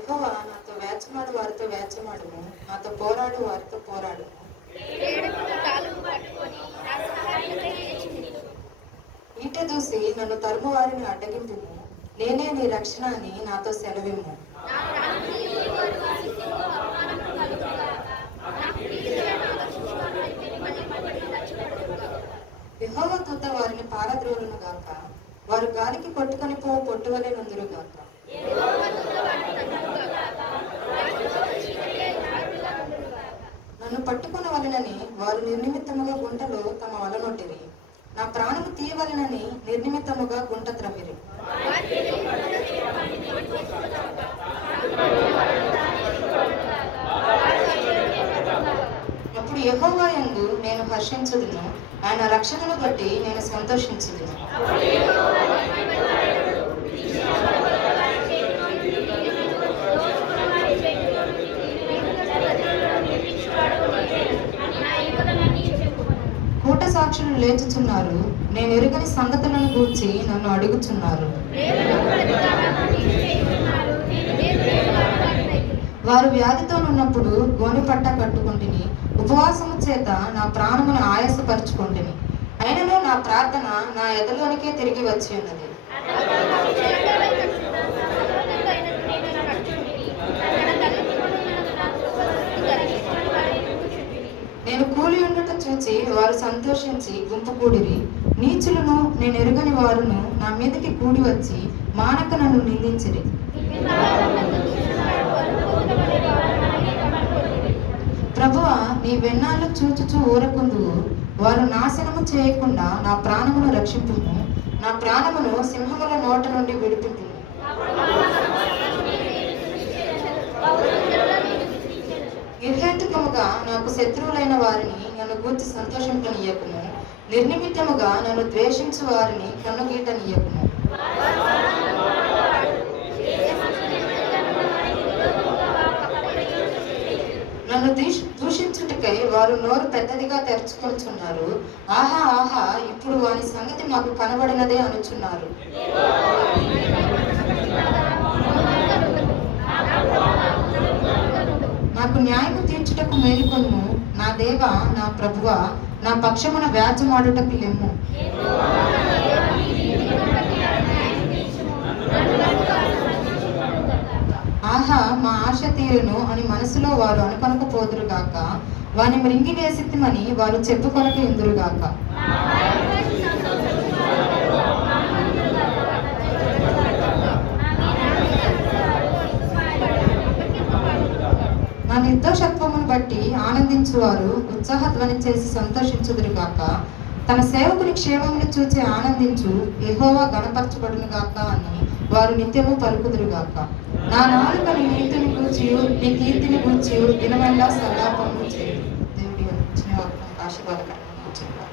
యెహోవా నాతో వేచమాడు వారితో వేచమాడుము, నాతో పోరాడు వారితో పోరాడుము. ఈట దూసి నన్ను తరుము వారిని అడ్డగింపుము, నేనే నీ రక్షణ అని నాతో సెలవిమ్ము. యెహోవా దూత వారిని పారద్రోలును గాక, వారు గాలికి కొట్టుకొని పోవు పొట్టువలే నుందురు గాక. నన్ను పట్టుకున్న వలనని వారు నిర్నిమిత్తముగా గుంటలో తమ వలనొట్టిరి, నా ప్రాణము తీయవలనని నిర్నిమిత్తముగా గుంట త్రవ్విరి. అప్పుడు యెహోవా యందు నేను హర్షించుదును, ఆయన రక్షణను బట్టి నేను సంతోషించుదును. కూట సాక్షులు లేచుచున్నారు, నేను ఎరుగని సంగతులను గూర్చి నన్ను అడుగుచున్నారు. వారు వ్యాధితోనున్నప్పుడు గోనెపట్ట కట్టుకుంటుని, ఉపవాసము చేత నా ప్రాణమును ఆయాసపరుచుకుంటుని. అయినను నా ప్రార్థన నా ఎదలోనికే తిరిగి వచ్చి ఉన్నది. నేను కూలి ఉండట చూచి వారు సంతోషించి గుంపు కూడిరి. నీచులను నేను ఎరుగని వారును నా మీదకి కూడి వచ్చి మానక నన్ను నిందించిరి. ప్రభువా, నీ వెన్నాళ్ళు చూచుచూ ఊరకుందువు. వారు నాశనము చేయకుండా నా ప్రాణమును రక్షింపుము, నా ప్రాణమును సింహముల నోట నుండి విడిపింపుము. నిర్హేతుకముగా నాకు శత్రువులైన వారిని నన్ను గూర్చి సంతోషింపనీయకుము, నిర్నిమిత్తముగా నన్ను ద్వేషించు వారిని కన్నుగీటనీయకుము. నన్ను దూషించుటకై వారు నోరు పెద్దదిగా తెరుచుకొనుచున్నారు. ఆహా ఆహా, ఇప్పుడు వాని సంగతి మాకు కనబడినదే అనుచున్నారు. నాకు న్యాయము తీర్చుటకు మేలుకొనుము, నా దేవా, నా ప్రభువా, నా పక్షమున వ్యాజ్యమాడుటకు లెమ్ము. ఆహా, మా ఆశ తీరును అని మనసులో వారు అనుకొనకపోదురుగాక, వాని మృంగి వేసిమని వారు చెప్పుకొనక ఇందురుగాక. నా నిర్దోషత్వమును బట్టి ఆనందించువారు ఉత్సాహధ్వని చేసి సంతోషించుదురుగాక. తన సేవకుని క్షేమమును చూచి ఆనందించు యెహోవా గణపరచబడునుగాక అని వారు నిత్యము పలుకుదురుగాక. నా నాలుక నీ నీతిని గూర్చియు నీ కీర్తిని గూర్చియు దినమెల్లా సల్లాపము చేయు. దేవుడి ఆశీర్వాదకరంగా.